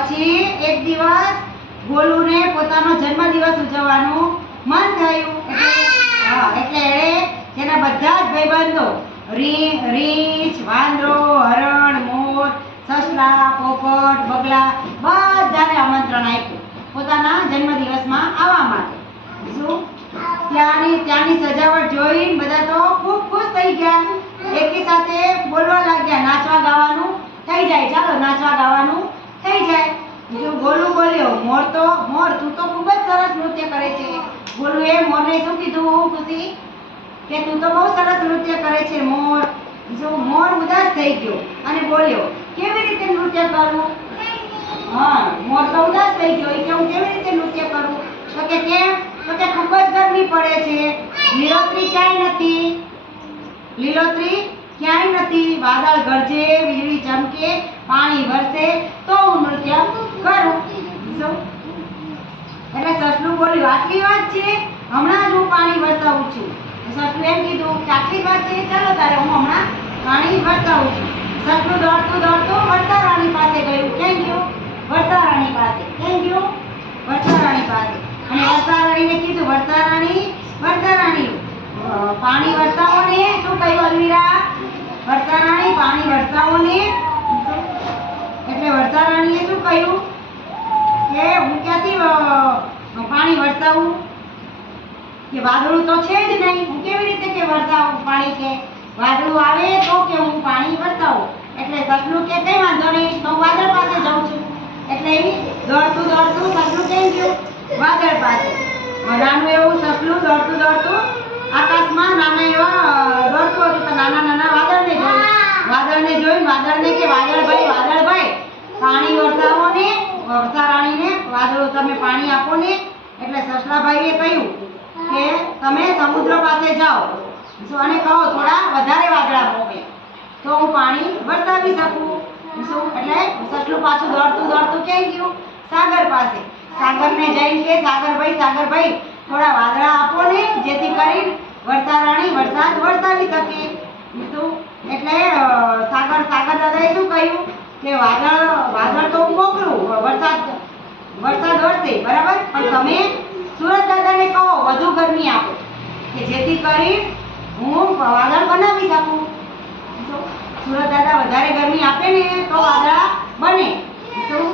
પછી એક દિવસ ગોલુને પોતાનો જન્મદિવસ ઉજવવાનું મન થયું એટલે એણે તેના બધા જ ભાઈબંધો રીંછ, વાંદરો, હરણ, મોર, સસલા, પોપટ, બગલા બધાને આમંત્રણ આપ્યું પોતાના જન્મદિવસમાં આવવા માટે. શું ત્યાંની સજાવટ જોઈને બધા તો ખૂબ ખુશ થઈ ગયા. એકી સાથે બોલવા લાગ્યા, નાચવા ગાવાનું થઈ જાય, ચાલો નાચવા ગાવાનું થઈ જાય. બીજું ગોલુ બોલ્યો, મોર તું તો ખૂબ જ સરસ નૃત્ય કરે છે. ગોલુએ મોરને શું કીધું ખુશી કે તું તો બહુ સરસ નૃત્ય કરે છે મોર. જો મોર ઉદાસ થઈ ગયો અને બોલ્યો, કેવી રીતે નૃત્ય કરું? મોર તો ઉદાસ થઈ ગયો કે હું કેવી રીતે નૃત્ય કરું? તો કે કેમ? તો કે ખૂબ જ ગરમી પડે છે, લીલોતરી ક્યાંય નથી, વાદળ ગરજે, વીજળી ચમકે, પાણી વરસે તો હું નૃત્ય કરું. એટલે સસલું બોલ્યું, આટલી વાત છે, હમણાં જ હું પાણી વરસાવું છું. સસલું એમ કીધું કે આટલી વાત છે, ચાલો તારે હું હમણાં પાણી વરસાવું છું. સસલું દોડતું વર્ષા રાણી પાસે ગયું. ક્યાં ગયું? વર્ષા રાણી પાસે. અને વર્ષા રાણીને કીધું, વર્ષા રાણી પાણી વરસાવો ને. શું કહ્યું અલ્વીરા? વર્ષા રાણી પાણી વરસાવો ને. એટલે વર્ષા રાણીએ શું કહ્યું કે હું ક્યાંથી પાણી વરસાવું, કે વાદળું તો છે જ નહીં, હું કેવી રીતે કે વરસાવું પાણી છે? વાદળું આવે તો કે હું પાણી વરસાવું. એટલે સસલું કે કઈ વાંધો નહીં, તો હું વાદળ પાસે જાઉં છું. એટલે દોડતું સસલું કેમ ગયું? વાદળ પાસે. નાનું એવું સસલું દોડતું આકાશમાં નાના એવા દોડતું હતું તો નાના વાદળને જોયું. વાદળને કે વાદળભાઈ પાણી વરસાવો ને. વર્ષા રાણીને વાદળો તમે પાણી આપો ને. એટલે સસલાભાઈએ કહ્યું કે તમે સમુદ્ર પાસે જાઓ અને કહો થોડા વધારે વાદળા મોકલે તો હું પાણી વરસાવી શકું. એટલે સસલું પાછું દોડતું ક્યાં ગયું? સાગર પાસે. સાગરને જઈને કે સાગરભાઈ થોડા વાદળા આપો ને, જેથી કરી વર્ષા રાણી વરસાદ વરસાવી શકે. એટલે સાગર દાદાએ શું કહ્યું કે વાદળ તો હું મોકલું, વરસાદ વરસે બરાબર, પણ તમે સુરત દાદાને કહો વધુ ગરમી આપો કે જેથી કરી હું વાદળ બનાવી શકું. સુરત દાદા વધારે ગરમી આપે ને તો વાદળા બને.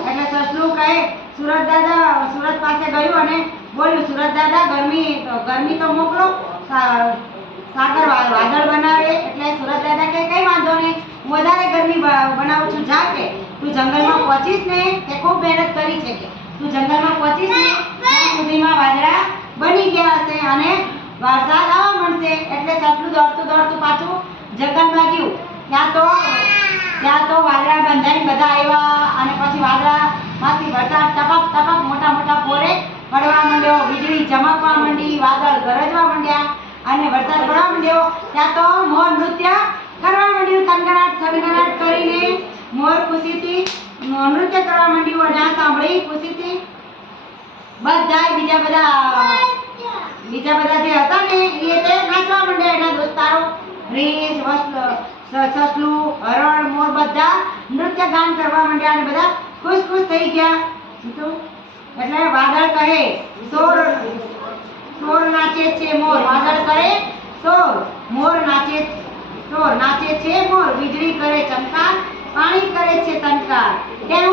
એટલે સસલું કહે, સુરત પાસે ગયું અને બોલ્યું, સુરત દાદા ગરમી તો મોકલો, સાગર વાદળ બનાવે. એટલે સુરત દાદા કે કઈ વાંધો નહીં, હું વધારે ગરમી બનાવું છું. જા કે તું જંગલમાં પહોંચીશ ને, તે ખૂબ મહેનત કરી છે કે તું જંગલમાં પહોંચીશ ને ત્યાં સુધીમાં વાદળા બની ગયા હશે અને વરસાદ આવવા મળશે. એટલે સસલું દોડતું પાછું જંગલમાં ગયું. ત્યાં તો વાદળા બંધાઈને બધા આવ્યા અને પછી વાદળામાંથી વરસાદ ટપક મોટા પોરે પડવા માંડ્યો, વીજળી ચમકવા માંડી, વાદળ ગરજવા માંડ્યા અને વરસાદ પડવા માંડ્યો. ત્યાં તો મોર નૃત્ય કરવા માંડ્યું. થનગનાટ કરીને મોર ખુશીથી નૃત્ય કરવા માંડ્યું અને આ સાંભળી ખુશીથી બધા બીજા બધા જે હતા ને એ તે નાચવા માંડ્યા. એના દોસ્તારો રીંછ, સસલું, હરણ, મોર બધા નૃત્ય ગાન કરવા માંડ્યા અને બધા ખુશ થઈ ગયા. એટલે વાદળ કહે સોર નાચે છે મોર. વાદળ કરે સોર, મોર નાચે છે મોર. વીજળી કરે ચમકાર, પાણી કરે છે તનકાર. ટેવ